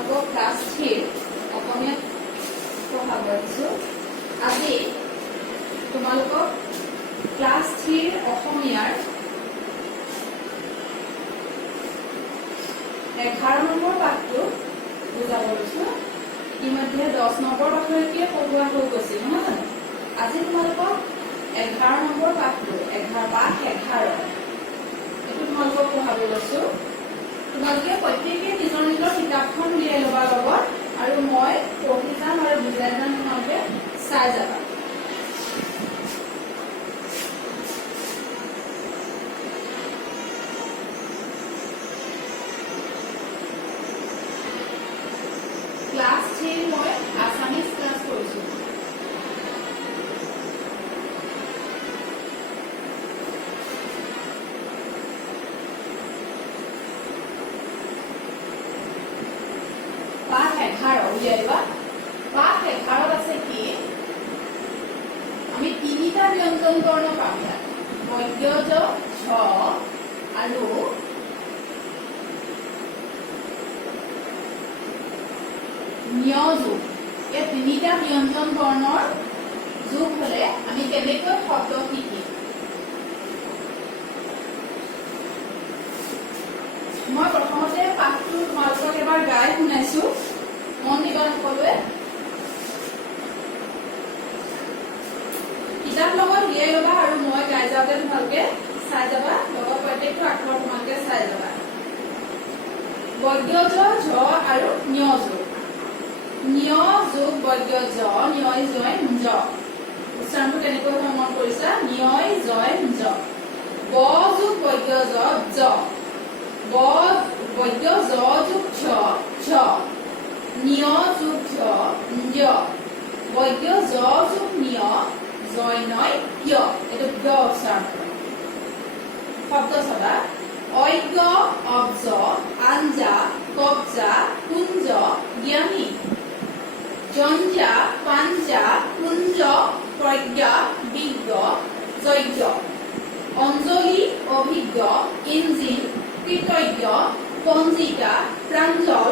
তোমালোকক ক্লাছ 3 অসমীয়া পঢ়াব দিছো। আজি তোমালোকক ক্লাছ 3 অসমীয়াৰ 11 নম্বৰ পাঠটো বুজাব লৈছো। ইতিমধ্যে 10 নম্বৰ পাঠলৈকে পঢ়োৱা হৈ গৈছে, নহয় জানো? আজি তোমালোকক 11 নম্বৰ পাঠটো 11 এইটো তোমালোকক পঢ়াব লৈছো। তোমালোকে প্ৰত্যেকে নিজৰ নিজৰ কিতাপখন উলিয়াই ল'বা লগত, আৰু মই পঢ়ি যাম আৰু বুজাই যাম, তোমালোকে চাই যাবা। ক্লাছ 3 মই আছামিজ ক্লাছ কৰিছো। পাঠ 11 উলিয়াইবা। পাঠ 11 আছে কি? আমি তিনিটা ব্যঞ্জন বৰ্ণ পাম ইয়াত, বৈদ্যজ, ঝ আৰু ঞ যোগ। এই তিনিটা ব্যঞ্জন বৰ্ণৰ যোগ হলে আমি কেনেকৈ শব্দ শিকিম। মই প্ৰথমতে পাঠটো তোমালোকক এবাৰ গাই শুনাইছো, মন দিবা সকলোৱে। কিতাপ লগত উলিয়াই ল'বা আৰু মই গাই যাওঁতে তোমালোকে চাই যাবা, লগত প্ৰত্যেকটো আখৰ তোমালোকে চাই যাবা। বৈদ্যজ, ঝ আৰু ঞ যোগ। ঞ যোগ বৈদ্যজ, ঞই জয় ঞ্জ। উচ্চাৰণটো কেনেকৈ হয় মন কৰিছা? ঞই জয় ঞ্জ। ব যোগ বৈদ্যজ, জ। বৈদ্য জ যোগ ঝ, ঝ। ঞ যোগ ঝ, ঞ্জ। বৈদ্য জ যোগ ঞ, জয় নয় য়। এইটো য উচ্চাৰণ কৰে। শব্দ চাবা। অজ্ঞ, অব্জ, আঞ্জা, কব্জা, কুঞ্জ, জ্ঞানী। জঞ্জা, পাঞ্জা, কুঞ্জ, প্ৰজ্ঞা, বিজ্ঞ, যজ্ঞ। অঞ্জলি, অভিজ্ঞ, ইঞ্জিন, কৃতজ্ঞ, পঞ্জিকা, প্ৰাঞ্জল,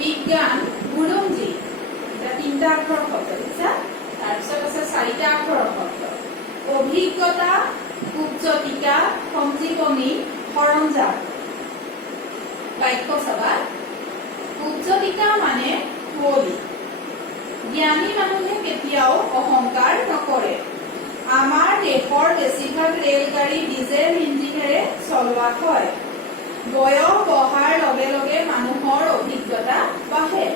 বিজ্ঞান, বুৰঞ্জী। এটা তিনিটা আখৰৰ শব্দ দেখিছা। তাৰপিছত আছে 4টা আখৰৰ শব্দ। অভিজ্ঞতা, উপজটিকা, সঞ্জীৱনী, সৰঞ্জাম। বাক্য চাবা। উপজটিকা মানে কুঁৱলী। জ্ঞানী মানুহে কেতিয়াও অহংকাৰ নকৰে। আমাৰ দেশৰ বেছিভাগ ৰেলগাড়ী ডিজেল ইঞ্জিনেৰে চলোৱা হয়। বয়স বঢ়াৰ লগে লগে মানুহৰ অভিজ্ঞতা বাঢ়ে।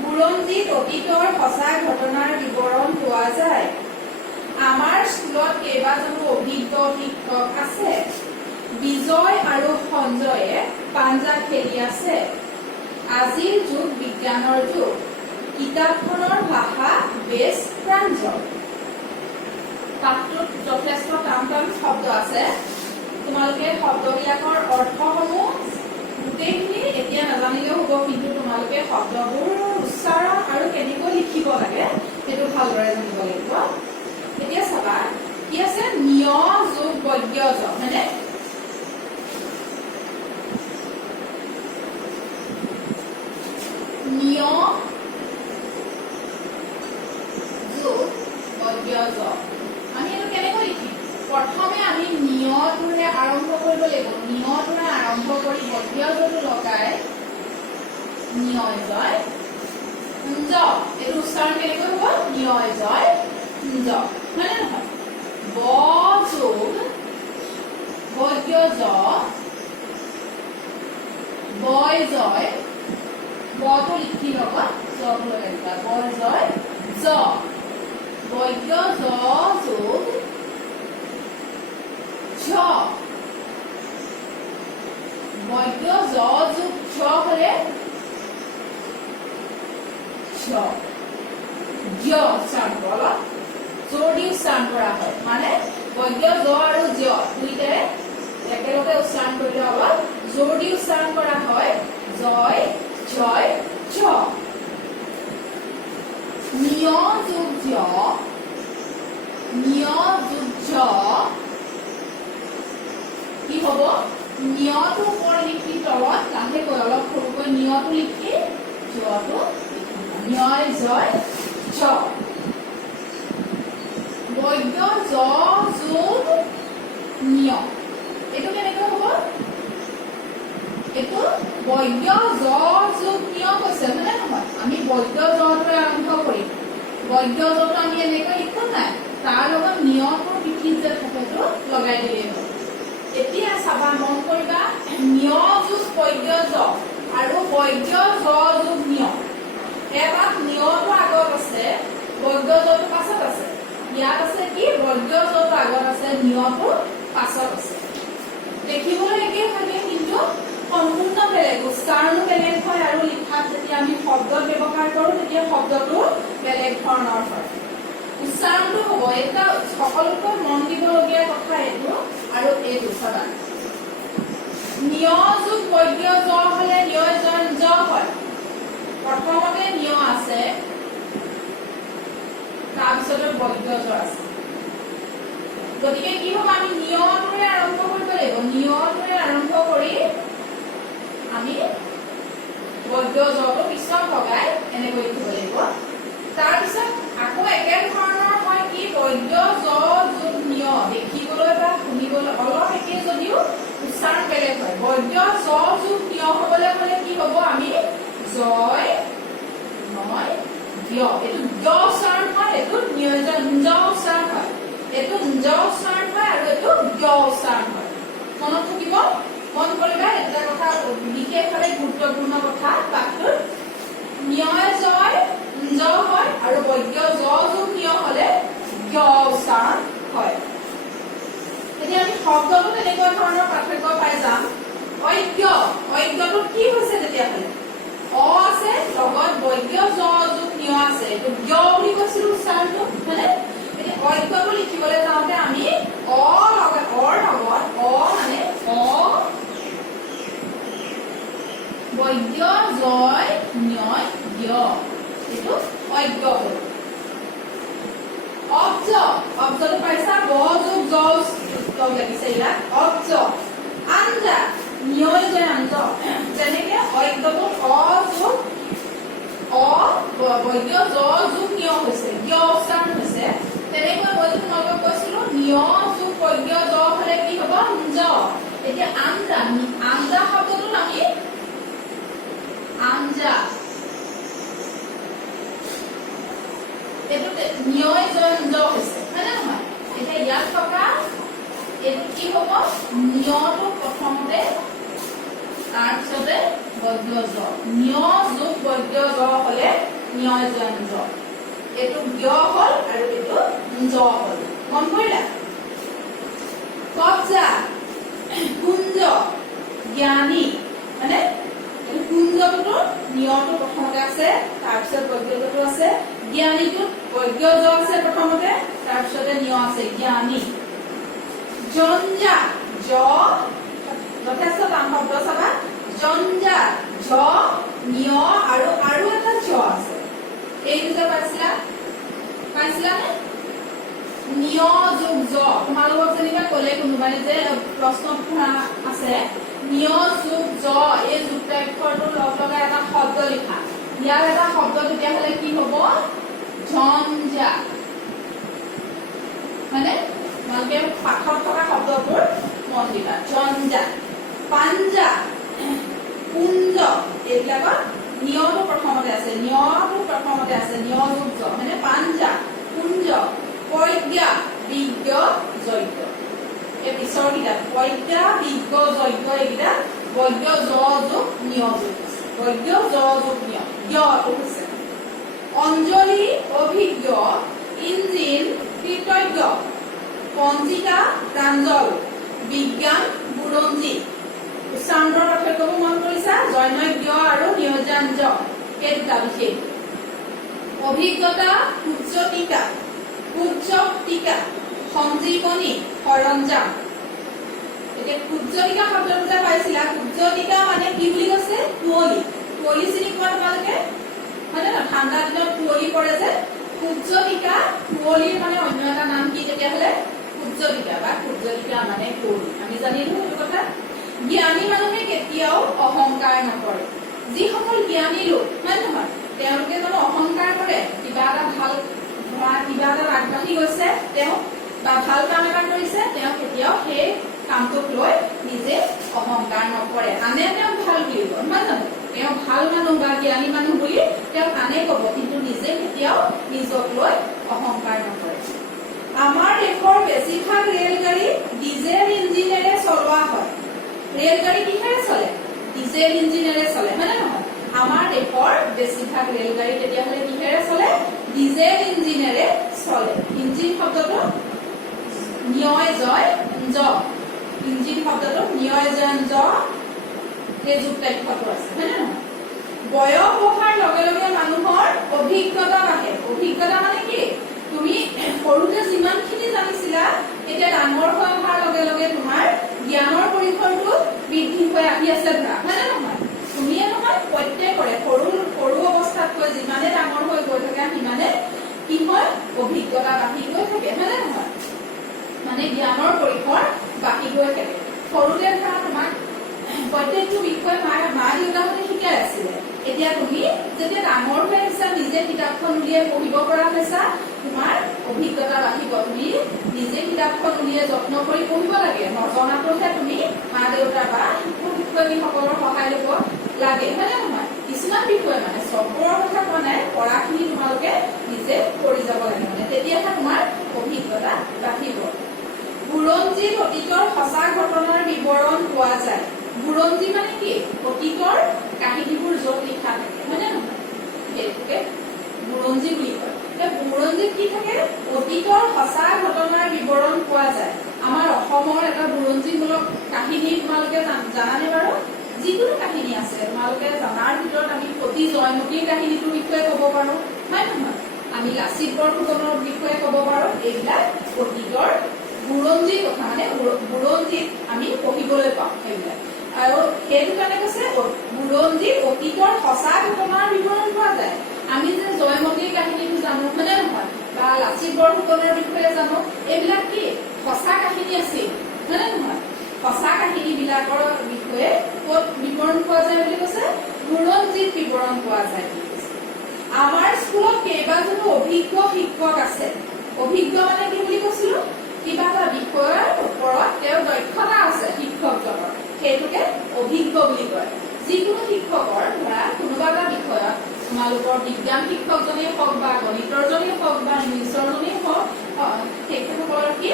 বুৰঞ্জীত অতীতৰ সঁচা ঘটনাৰ বিৱৰণ পোৱা যায়। আমাৰ স্কুলত কেইবাজনো অভিজ্ঞ শিক্ষক আছে। বিজয় আৰু সঞ্জয়ে পাঞ্জা খেলি আছে। আজিৰ যুগ বিজ্ঞানৰ যুগ। কিতাপখনৰ ভাষা বেছ প্ৰাঞ্জল। পাঠটোত যথেষ্ট টান টান শব্দ আছে। তোমালোকে শব্দবিলাকৰ অৰ্থসমূহ গোটেইখিনি এতিয়া নাজানিলেও হ'ব, কিন্তু তোমালোকে শব্দবোৰ উচ্চাৰণ আৰু কেনেকৈ লিখিব লাগে সেইটো ভালদৰে জানিব লাগিব। এতিয়া চাবা কি আছে, ঞ যোগ বৈদ্যজ, হয়নে? ঞ যোগ বৈদ্যজ। আমি এইটো কেনেকৈ লিখিম? প্ৰথমে আমি ঞটোৰে আৰম্ভ কৰিব লাগিব। ঞটোৰে আৰম্ভ কৰি বৈদ্যজটো লগাই ঞই জয় ঞ্জ। এইটো উচ্চাৰণ কেনেকৈ হ'ব? ঞই জয় ঞ্জ, হয় নে নহয়? ব যোগ বৈদ্যজ, বয় জয়। বটো লিখি লগত জটো লগাই দিবা। বয় জয় জ। বৈদ্য জ যোগ ঝ। বৈদ্য জ যোগ ঝ হলে ঝ। জ্ঞ উচ্চাৰণ অলপ জোৰ দি উচ্চাৰণ কৰা হয়, মানে বৈদ্য জ আৰু জ দুইটাৰে একেলগে উচ্চাৰণ কৰিলে অলপ জোৰ দি উচ্চাৰণ কৰা হয়। জয়, জয়, ঝ। ঞ যোগ জ, ঞ যোগ ঝ কি হব? ঞটো ওপৰ লিখি তলত লাহেকৈ অলপ সৰুকৈ ঞটো লিখি জটো ন্যয় জয় জ বৈদ্য জ যোগ ন্য এইটো কেনেকৈ হ'ব এইটো বৈদ্য জ যোগ ন্য কৈছে মানে নহয় আমি বৈদ্য জটোৰে আৰম্ভ কৰিম বৈদ্য জটো আমি এনেকৈ লিখো নাই তাৰ লগত নিয়মৰ বিধি যে থাকেটো লগাই দিলেই হ'ল এতিয়া চাবা মন কৰিবা ন্য যোগ বৈদ্য জ আৰু বৈদ্য জ যোগ ন্য এটাত ন্যটো আগত আছে বৈদ্য জটো পাছত আছে ইয়াত আছে কি বৈদ্য জটো আগত আছে ন্যটো পাছত আছে দেখিবলৈ একে থাকে কিন্তু সম্পূৰ্ণ বেলেগ উচ্চাৰণো বেলেগ হয় আৰু লিখাত যেতিয়া আমি শব্দ ব্যৱহাৰ কৰোঁ তেতিয়া শব্দটো বেলেগ ধৰণৰ হয় উচ্চাৰণটো হ'ব এটা সকলোতকৈ মন দিবলগীয়া কথা এইটো আৰু এইটো চাবা ন্য যোগ বৈদ্য জ হলে ন্যয় জ হয় প্ৰথমতে ন্য আছে তাৰপিছতে বৈদ্য জ আছে গতিকে কি হ'ব আমি ন্যটোৰে আৰম্ভ কৰিব লাগিব ন্যটোৰে আৰম্ভ কৰি আমি বৈদ্য জটো পিছত লগাই এনেকৈ লিখিব লাগিব তাৰপিছত আকৌ একে ধৰণৰ হয় কি বৈদ্য জ যোগ ন্য দেখিবলৈ বা শুনিবলৈ অলপ একে যদিও উচ্চাৰণ বেলেগ হয় বৈদ্য জ যোগ ন্য হ'বলৈ হ'লে কি হ'ব আমি জয় নয় জ্ঞ এইটো জ্ঞ উচ্চাৰণ হয় এইটো ঞ্জ উচ্চাৰণ হয় এইটো ঞ্জ উচ্চাৰণ হয় আৰু এইটো জ্ঞ উচ্চাৰণ হয় মনত থাকিব মন কৰিবা এটা কথা বিশেষভাৱে গুৰুত্বপূৰ্ণ কথা বাক্যটোৰ ন্যয় জয় ঞ্জ হয় আৰু বৈদ্য জ যোগ ন্য হ'লে জ্ঞ উচ্চাৰণ হয় এতিয়া আমি শব্দটো তেনেকুৱা ধৰণৰ পাৰ্থক্য পাই যাম অজ্ঞ অজ্ঞটোত কি হৈছে তেতিয়াহ'লে অ আছে লগত বৈদ্য জ যোগ ন্য আছে এইটো জ্ঞ বুলি কৈছিলো উচ্চাৰণটো হয়নে এতিয়া অজ্ঞটো লিখিবলৈ যাওঁতে আমি অ লগত অৰ লগত অ মানে অ বৈদ্য জয় ন্যয় জ্ঞ এইটো অজ্ঞ হ'ল অব্জ অব্জটো পাইছা ব যোগ জ লাগিছে ইয়াত অব্জ আঞ্জা ন্যয় জয় আঞ্জ যেনেকে অজ্ঞটো অ যোগ অ বৈদ্য জ যোগ ন্য হৈছে জ্ঞ উচ্চাৰণ হৈছে তেনেকৈ মই যে তোমালোকক কৈছিলো ন্য যোগ বৈদ্য জ হ'লে কি হ'ব ঞ্জ এতিয়া আঞ্জা আঞ্জা শব্দটোত আমি আঞ্জা এইটো ন্যয় জয় ঞ্জ হৈছে হয় নে নহয় এতিয়া ইয়াত থকা এইটো কি হ'ব ন্যটো প্ৰথমতে তাৰপিছতে বৈদ্য জ ন্য যোগ বৈদ্য জ হ'লে ন্যয় জয় ঞ্জ এইটো জ্ঞ হ'ল আৰু এইটো ঞ্জ হ'ল মন কৰিলা কব্জা কুঞ্জ জ্ঞানী মানে কুঞ্জটো ন্যটো প্ৰথমতে আছে তাৰপিছত বৈদ্যটো আছে জ্ঞানীটো বৈদ্য জ আছে প্ৰথমতে তাৰপিছতে ন্য আছে জ্ঞানী জঞ্জা জ যথেষ্ট টান শব্দ চাবা জঞ্জা জ ন্য আৰু এটা জ আছে এই দুটা পাইছিলানে ন্য যোগ জ তোমালোকক যেনিবা ক'লে কোনোবাই যে প্ৰশ্ন আছে ন্য যোগ জ এই যুক্তাক্ষৰটো লগাই এটা শব্দ লিখা ইয়াৰ এটা শব্দ তেতিয়াহ'লে কি হ'ব ঝঞ্জা মানে তোমালোকে পাঠত থকা শব্দবোৰ মন দিবা ঝঞ্জা পাঞ্জা কুঞ্জ এইবিলাকত ন্যটো প্ৰথমতে আছে ন্য যোগ জ মানে পাঞ্জা কুঞ্জ পৈজ্ঞা বিজ্ঞ যজ্ঞ এই পিছৰকেইটা পৈজ্ঞা বিজ্ঞ যজ্ঞ এইকেইটা বৈদ্য জ যোগ ন্য যোগ বৈদ্য জ যোগ ন্য জ্ঞটো হৈছে অঞ্জলি অভিজ্ঞ ইঞ্জিন কৃতজ্ঞ পঞ্জিকা প্ৰাঞ্জল বিজ্ঞান বুৰঞ্জী উচ্চাৰণৰ পাৰ্থক্যবোৰ মন কৰিছা জৈনজ্ঞ আৰু নিয়োজাঞ্জ এই দুটা বিশেষ অভিজ্ঞতা সূৰ্যটিকা সূৰ্যটিকা সঞ্জীৱনী সৰঞ্জাম এতিয়া সূৰ্যটিকা শব্দটো যে পাইছিলা সূৰ্যটিকা মানে কি বুলি কৈছে কুঁৱলী চিনি পোৱা তোমালোকে হয় নে ঠাণ্ডা দিনত কুঁৱলী পৰে যে সূৰ্যটিকা কুঁৱলীৰ মানে অন্য এটা নাম কি তেতিয়াহ'লে সূৰ্যটিকা বা সূৰ্যটিকা মানে কুঁৱলী আমি জানিলো এইটো কথা জ্ঞানী মানুহে কেতিয়াও অহংকাৰ নকৰে যিসকল জ্ঞানী লোক হয় তেওঁলোকে জানো অহংকাৰ কৰে কিবা এটা ভাল কিবা এটা আগবাঢ়ি গৈছে তেওঁ বা ভাল কাম এটা কৰিছে তেওঁ কেতিয়াও সেই কামটোক লৈ নিজে অহংকাৰ নকৰে আনে তেওঁক ভাল বুলি কয় নহয় জানো তেওঁ ভাল মানুহ বা জ্ঞানী মানুহ বুলি তেওঁ আনে ক'ব কিন্তু নিজে কেতিয়াও নিজক লৈ অহংকাৰ নকৰে আমাৰ দেশৰ বেছিভাগ ৰেলগাড়ী ডিজেল ইঞ্জিনেৰে চলোৱা হয় ৰেলগাড়ী কিহেৰে চলে ডিজেল ইঞ্জিনেৰে চলে হয়নে নহয় আমাৰ দেশৰ বেছিভাগ ৰেলগাড়ী তেতিয়াহ'লে কিহেৰে চলে ডিজেল ইঞ্জিনেৰে চলে ইঞ্জিন শব্দটো নিয় জয় জ ইঞ্জিন শব্দটো নিয় জয় জ এই যুক্তাক্ষৰটো আছে হয়নে নহয় বয়স বঢ়াৰ লগে লগে মানুহৰ অভিজ্ঞতা বাঢ়ে অভিজ্ঞতা মানে কি তুমি সৰুতে যিমানখিনি জানিছিলা এতিয়া ডাঙৰ হৈ অহাৰ লগে লগে তোমাৰ জ্ঞানৰ পৰিসৰটো বৃদ্ধি হৈ আহি আছে ধৰা হয়নে নহয় তুমিয়ে নহয় প্ৰত্যেকৰে সৰু অৱস্থাতকৈ যিমানে ডাঙৰ হৈ গৈ থাকে সিমানে কি হয় অভিজ্ঞতা বাঢ়ি গৈ থাকে হয়নে নহয় মানে জ্ঞানৰ পৰিসৰ বাঢ়ি গৈ থাকে সৰুতে ধৰা তোমাক প্ৰত্যেকটো বিষয় মা দেউতাহঁতে শিকাই আছিলে এতিয়া তুমি যেতিয়া ডাঙৰ হৈ আহিছা নিজে কিতাপখন উলিয়াই পঢ়িব পৰা হৈছা তোমাৰ অভিজ্ঞতা বাঢ়িব তুমি নিজে কিতাপখন উলিয়াই যত্ন কৰি পঢ়িব লাগে নজনাটোহে তুমি মা দেউতা বা শিক্ষক শিক্ষয়িত্ৰীসকলৰ সহায় ল'ব লাগে হয়নে নহয় কিছুমান বিষয় মানে চবৰৰ কথা কোৱা নাই পঢ়াখিনি তোমালোকে নিজে কৰি যাব লাগে মানে তেতিয়াহে তোমাৰ অভিজ্ঞতা বাঢ়িব বুৰঞ্জীত অতীতৰ সঁচা ঘটনাৰ বিৱৰণ পোৱা যায় বুৰঞ্জী মানে কি অতীতৰ কাহিনীবোৰ য'ত লিখা থাকে হয়নে নহয় সেইটোকে বুৰঞ্জী বুলি কয় বুৰঞ্জীত কি থাকে অতীতৰ সঁচা ঘটনাৰ বিৱৰণ পোৱা যায় আমাৰ অসমৰ এটা বুৰঞ্জীমূলক কাহিনী তোমালোকে জানানে বাৰু যিকোনো কাহিনী আছে তোমালোকে জনাৰ ভিতৰত আমি সতী জয়মতীৰ কাহিনীটোৰ বিষয়ে ক'ব পাৰো হয় নহয় আমি লাচিত বৰফুকনৰ বিষয়ে ক'ব পাৰো এইবিলাক অতীতৰ বুৰঞ্জীৰ কথা মানে বুৰঞ্জীত আমি পঢ়িবলৈ পাওঁ সেইবিলাক আৰু সেইটো কাৰণে কৈছে বুৰঞ্জীত অতীতৰ সঁচা ঘটনাৰ বিৱৰণ পোৱা যায় আমি যে জয়মতীৰ কাহিনীটো জানো হয়নে নহয় বা লাচিত বৰফুকনৰ বিষয়ে জানো এইবিলাক কি সঁচা কাহিনী আছিল হয়নে নহয় সঁচা কাহিনীবিলাকৰ বিষয়ে ক'ত বিৱৰণ পোৱা যায় বুলি কৈছে বুৰঞ্জীত বিৱৰণ পোৱা যায় বুলি কৈছে আমাৰ স্কুলত কেইবাজনো অভিজ্ঞ শিক্ষক আছে অভিজ্ঞ মানে কি বুলি কৈছিলো কিবা এটা বিষয়ৰ ওপৰত তেওঁৰ দক্ষতা আছে শিক্ষকজনৰ সেইটোকে অভিজ্ঞ বুলি কয় যিকোনো শিক্ষকৰ ধৰা কোনোবা এটা বিষয়ত তোমালোকৰ বিজ্ঞান শিক্ষকজনেই হওক বা গণিতৰজনেই হওক বা ইংলিছৰজনেই হওক তেখেতসকলৰ কি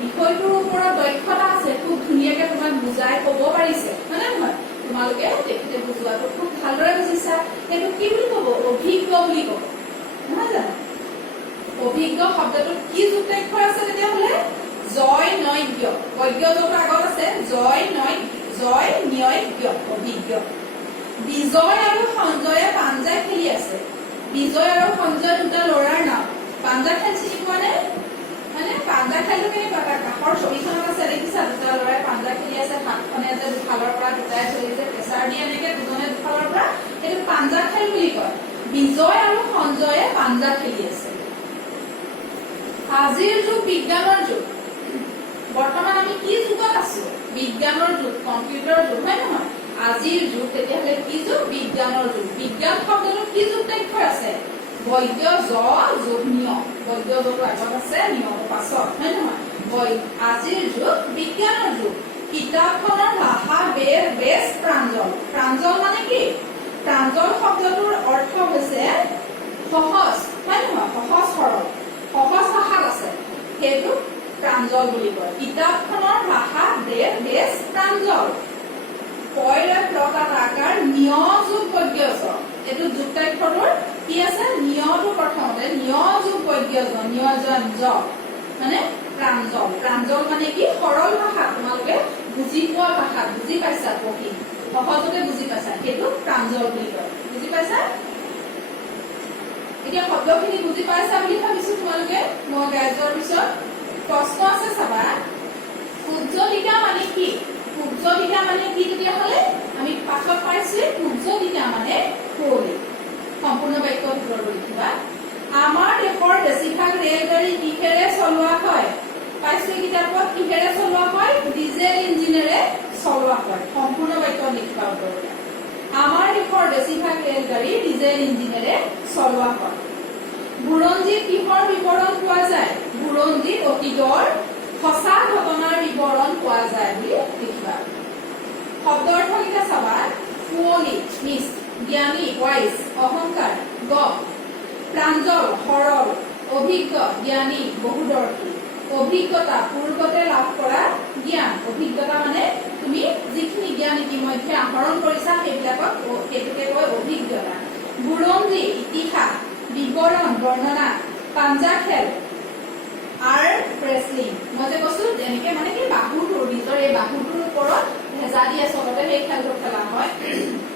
বিষয়টোৰ ওপৰত দক্ষতা আছে খুব ধুনীয়াকে তোমাক বুজাই ক'ব পাৰিছে হয়নে নহয় তোমালোকে তেখেতে বুজোৱাটো খুব ভালদৰে বুজিছা সেইটো কি বুলি ক'ব অভিজ্ঞ বুলি ক'ব নহয় জানো অভিজ্ঞ শব্দটোত কি যুক্তাক্ষৰ আছে তেতিয়াহ'লে জয় নৈজ্ঞ বৈজ্ঞ য'ত আগত আছে জয় নৈজ্ঞ অভিজ্ঞ বিজয় আৰু সঞ্জয়ে পাঞ্জা খেলি আছে বিজয় আৰু সঞ্জয় দুটা ল'ৰাৰ নাম পাঞ্জা খেল চিনি পোৱা নে মানে পাঞ্জা খেলটো কেনেকুৱা তাৰ কাষৰ ছবিখনত আছে দেখিছা দুটা ল'ৰাই পাঞ্জা খেলি আছে হাতখনে যে দুফালৰ পৰা দুটাই চলিছে প্ৰেছাৰ দি এনেকে দুজনে দুফালৰ পৰা সেইটো পাঞ্জা খেল বুলি কয় বিজয় আৰু সঞ্জয়ে পাঞ্জা খেলি আছে আজিৰ যুগ বিজ্ঞানৰ যুগ বৰ্তমান আমি কি যুগত আছো বিজ্ঞানৰ যুগ কম্পিউটাৰৰ যুগ হয় নহয় আজিৰ যুগ তেতিয়াহ'লে কি যুগ বিজ্ঞানৰ যুগ বিজ্ঞান শব্দটো কি যুক্তাক্ষৰ আছে বৈজ্ঞ জ যোগ নিয় বৈজ্ঞ য'টো আগত আছে নিয়মৰ পাছত হয় নহয় আজিৰ যুগ বিজ্ঞানৰ যুগ কিতাপখনৰ ভাষা বেছ প্ৰাঞ্জল মানে কি প্ৰাঞ্জল শব্দটোৰ অৰ্থ হৈছে সহজ হয় নহয় সহজ সৰল সহজ ভাষাত আছে সেইটো প্ৰাঞ্জল বুলি কয় কিতাপখনৰ ভাষা বেছ প্ৰাঞ্জল আকাৰ নিয় যোগ বৈজ্ঞ এইটো যুক্তাক্ষৰটোৰ কি আছে নিয়টো প্ৰথমতে নিয় যোগ বৈজ্ঞ নিয়জন জ মানে প্ৰাঞ্জল মানে কি সৰল ভাষা তোমালোকে বুজি পোৱা ভাষা বুজি পাইছা পঢ়ি সহজতে বুজি পাইছা সেইটো প্ৰাঞ্জল বুলি কয় বুজি পাইছা এতিয়া শব্দখিনি বুজি পাইছা বুলি ভাবিছো তোমালোকে মই গাই যোৱাৰ পিছত প্ৰশ্ন আছে চাবা উজ্জ্বলিকা মানে কি উজ্জ্বলিকা মানে কি তেতিয়াহ'লে আমি পাছত পাইছো উজ্জ্বলিকা মানে কুঁৱলী সম্পূৰ্ণ বাক্যৰ ভিতৰত লিখিবা আমাৰ দেশৰ বেছিভাগ ৰেলগাড়ী কিহেৰে চলোৱা হয় পাইছো কিতাপত কিহেৰে চলোৱা হয় ডিজেল ইঞ্জিনেৰে চলোৱা হয় সম্পূৰ্ণ বাক্য লিখিবা উত্তৰটো আমাৰ দেশৰ বেছিভাগ ৰেলগাড়ী গাড়ী ডিজেল ইঞ্জিনেৰে চলোৱা হয় বুৰঞ্জীত কিহৰ বিৱৰণ পোৱা যায় বুৰঞ্জীত অতীতৰ সঁচা ঘটনাৰ বিৱৰণ পোৱা যায় বুলি লিখিবা শব্দ অৰ্থ কেইটা চাবা কুঁৱলী মিছ জ্ঞানী ওয়াইজ অহংকাৰ গ প্ৰাঞ্জল সৰল অভিজ্ঞ জ্ঞানী বহুদৰ্শী অভিজ্ঞতা পূৰ্বতে লাভ কৰা জ্ঞান অভিজ্ঞতা মানে তুমি যিখিনি জ্ঞান ইতিমধ্যে আহৰণ কৰিছা সেইটোকে কয় অভিজ্ঞতা বুৰঞ্জী ইতিহাস বিৱৰণ বৰ্ণনা পাঞ্জা খেল আৰ্ট ৰেসলিং মই যে কৈছো এনেকে মানে কি বাহুটোৰ নিজৰ এই বাহুটোৰ ওপৰত ভেজা দি আচলতে সেই খেলটো খেলা হয়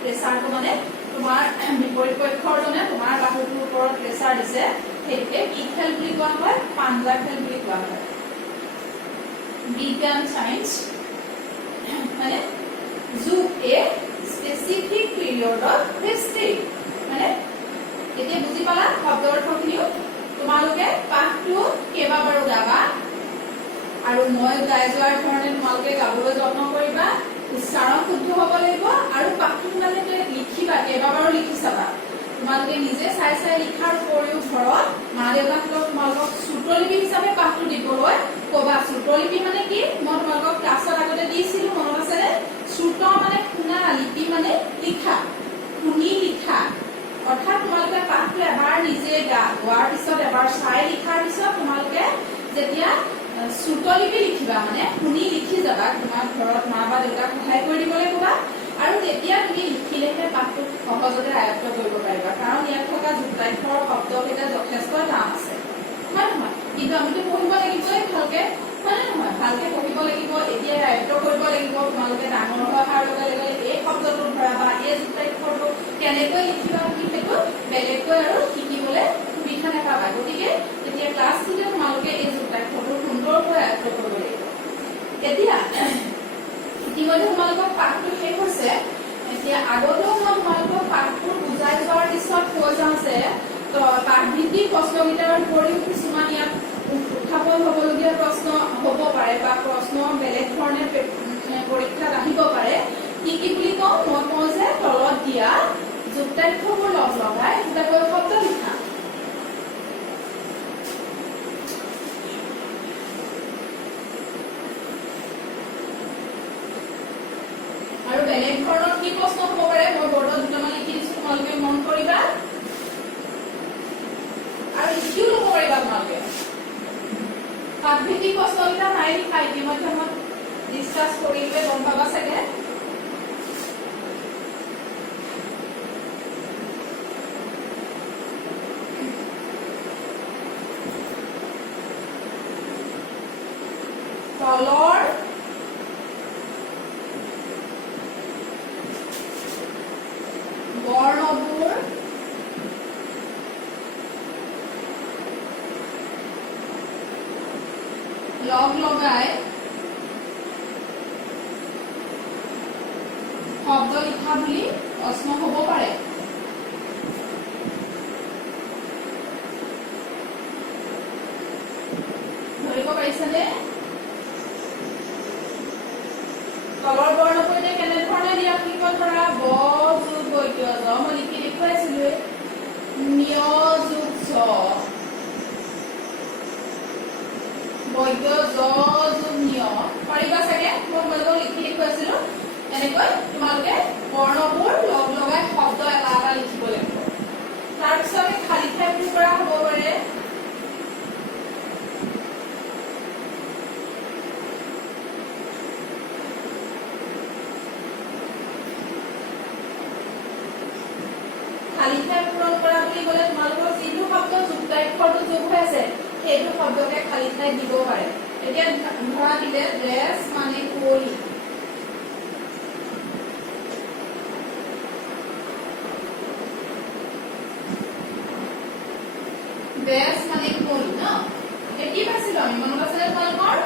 প্ৰেছাৰটো মানে তোমাৰ বিপৰীত পক্ষৰ জনে তোমাৰ বাহুটোৰ ওপৰত প্ৰেছাৰ দিছে সেইটোকে কি খেল বুলি কোৱা হয় পাঞ্জা খেল বুলি কোৱা হয় বিজ্ঞান সায়েন্স মানে যুগ a specific period of history মানে এতিয়া বুজি পালা শব্দ অৰ্থখিনিও তোমালোকে পাঠটো কেইবাবাৰো গাবা আৰু মই গাই যোৱাৰ ধৰণে তোমালোকে গাবলৈ যত্ন কৰিবা উচ্চাৰণ শুদ্ধ হ'ব লাগিব আৰু পাঠটো মানে লিখিবা কেইবাবাৰো লিখি চাবা তোমালোকে নিজে চাই চাই লিখাৰ উপৰিও ঘৰত মা দেউতাহঁতক তোমালোকক শ্ৰুতলিপি হিচাপে পাঠটো দিবলৈ ক'বা শ্ৰুতলিপি মানে কি মই তোমালোকক ক্লাছত আগতে দিছিলো মনত আছেনে শ্ৰুত মানে শুনা লিপি মানে লিখা শুনি লিখা অৰ্থাৎ তোমালোকে পাঠটো এবাৰ নিজে গোৱাৰ পিছত এবাৰ চাই লিখাৰ পিছত তোমালোকে যেতিয়া শ্ৰুতলিপি লিখিবা মানে শুনি লিখি যাবা তোমাৰ ঘৰত মা বা দেউতাক সহায় কৰি দিবলৈ ক'বা আৰু তেতিয়া তুমি লিখিলেহে পাঠটো সহজতে আয়ত্ত কৰিব পাৰিবা কাৰণ ইয়াত থকা যুক্তাক্ষৰ শব্দকেইটা যথেষ্ট টান আছে হয় নহয় কিন্তু আমিতো পঢ়িব লাগিবই ভালকে হয় নহয় ভালকে পঢ়িব লাগিব এতিয়া আয়ত্ত কৰিব লাগিব তোমালোকে ডাঙৰ হোৱাৰ লগে লগে এই শব্দটো ধৰা বা এই যুক্তাক্ষৰটো কেনেকৈ লিখিবা কি সেইটো বেলেগকৈ আৰু শিকিবলৈ সুবিধা নাপাবা গতিকে এতিয়া ক্লাছ 2 তোমালোকে এই যুক্তাক্ষৰটো সুন্দৰকৈ আয়ত্ত কৰিব লাগিব এতিয়া ইতিমধ্যে তোমালোকৰ পাঠটো শেষ হৈছে এতিয়া আগতেও মই তোমালোকক পাঠটো বুজাই যোৱাৰ পিছত কৈ যাওঁ যে পাঠভিত্তিক প্ৰশ্নকেইটাৰ উপৰিও কিছুমান ইয়াত উত্থাপন হ'বলগীয়া প্ৰশ্ন হ'ব পাৰে বা প্ৰশ্ন বেলেগ ধৰণে পৰীক্ষাত আহিব পাৰে কি কি বুলি কওঁ মই কওঁ যে তলত দিয়া যুক্তাক্ষৰবোৰ লগ লগাই দুটাকৈ শব্দ লিখা আৰু বেলেগ ধৰণৰ কি প্ৰশ্ন হ'ব পাৰে মই বৰ্ডত দুটামান লিখি দিছো তোমালোকে মন কৰিবা আৰু লিখিও ল'ব পাৰিবা তোমালোকে পাঠভিত্তিক প্ৰশ্নকেইটা নাই লিখা ইতিমধ্যে মই ডিছকাছ কৰিলে গম পাবা চাগে তলৰ বৰ্ণবোৰ লগ লগাই শব্দ লিখা বুলি প্ৰশ্ন হ'ব পাৰে ধৰিব পাৰিছানে তলৰ বৰ্ণবোৰ এতিয়া কেনেধৰণে দিয়া লিখিব ধৰা ব যোগ বৈদ্য জ মই লিখি দেখুৱাইছিলো নিয় যোগ জ বৈদ্য জ যোগ নিয় পাৰিবা চাগে মই তোমালোকক লিখি দেখুৱাইছিলো এনেকৈ তোমালোকে বৰ্ণবোৰ লগ লগাই শব্দ এটা এটা লিখিব লাগিব তাৰপিছত খালী ঠাই পূৰণ কৰা হ'ব পাৰে খালী ঠাই পূৰণ কৰা বুলি ক'লে তোমালোকৰ যিটো শব্দ যুক্তাক্ষৰটো যোগ হৈ আছে সেইটো শব্দকে খালী ঠাই দিব পাৰে এতিয়া ধৰা দিলে ড্ৰেছ মানে কুঁৱলী ড্ৰেছ মানে কুঁৱলী ন কি পাইছিলো আমি মনত আছিলে তোমালোকৰ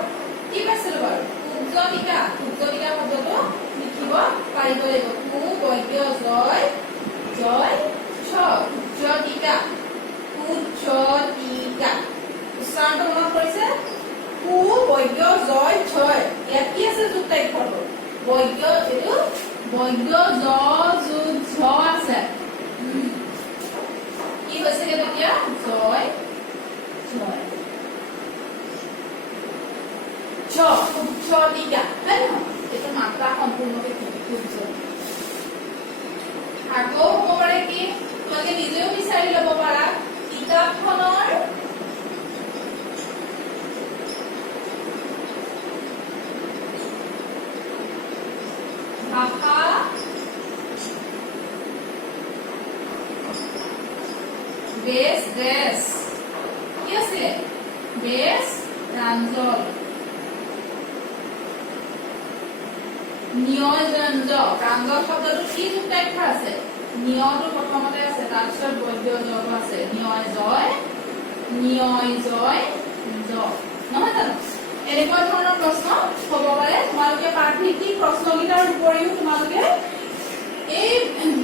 কি পাইছিলো বাৰু সূৰ্যটিকা সূৰ্যটিকা শব্দটো লিখিব পাৰিব লাগিব কু বৈদ্য জয় জয় ছ সূৰ্যটিকা সূৰ্যটিকা উচ্চাৰণটো মনত পৰিছে কু বৈদ্য জয় ছয় ইয়াত কি আছে যুক্তাক্ষৰটো বৈদ্য এইটো বৈদ্য জ যোগ ঝ আছে আকৌ হ'ব পাৰে কি তোমালোকে নিজেও বিচাৰি ল'ব পাৰা কিতাপখনৰ ভাষা বেশ ড্ৰেছ কি আছিলে বেশ প্ৰাঞ্জল নিয়জঞ্জ প্ৰাঞ্জল শব্দটো কি যুক্তাক্ষৰ আছে নিয়টো প্ৰথমতে আছে তাৰপিছত বৈদ্য জটো আছে নিয় জয় জ নহয় জানো এনেকুৱা ধৰণৰ প্ৰশ্ন হ'ব পাৰে তোমালোকে পাঠভিত্তিক প্ৰশ্নকেইটাৰ উপৰিও তোমালোকে এই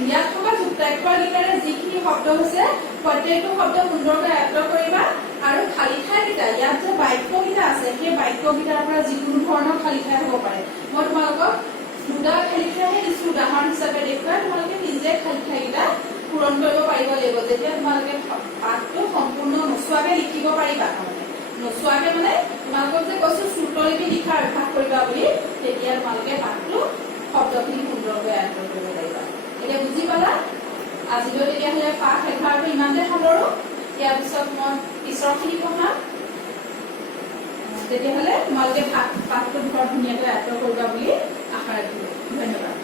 ইয়াত থকা যুক্তাক্ষৰ কেইটাৰে যিখিনি শব্দ হৈছে প্ৰত্যেকটো শব্দ সুন্দৰকৈ আয়ত্ত কৰিবা আৰু খালী ঠাইকেইটা ইয়াত যে বাক্যকেইটা আছে সেই বাক্যকেইটাৰ পৰা যিকোনো ধৰণৰ খালী ঠাই হ'ব পাৰে মই তোমালোকক দুটা খালী ঠাইহে দিছো উদাহৰণ হিচাপে দেখুৱাই তোমালোকে নিজে খালী ঠাইকেইটা পূৰণ কৰিব পাৰিব লাগিব যেতিয়া তোমালোকে পাঠটো সম্পূৰ্ণ নোচোৱাকৈ লিখিব পাৰিবা নোচোৱাকৈ মানে তোমালোকক যে কৈছো শ্ৰুতলিপি লিখাৰ অভ্যাস কৰিবা বুলি তেতিয়া তোমালোকে পাঠটো শব্দখিনি সুন্দৰকৈ আয়ত্ত কৰিব পাৰিবা এতিয়া বুজি পালা আজিলৈ তেতিয়াহ'লে পাঠ 11টো ইমানতে সামৰো ইয়াৰ পিছত মই পিছৰখিনি পঢ়াম তেতিয়াহ'লে তোমালোকে পাঠটো ঘৰত ধুনীয়াকৈ আয়ত্ত কৰিবা বুলি আশা ৰাখিলোঁ ধন্যবাদ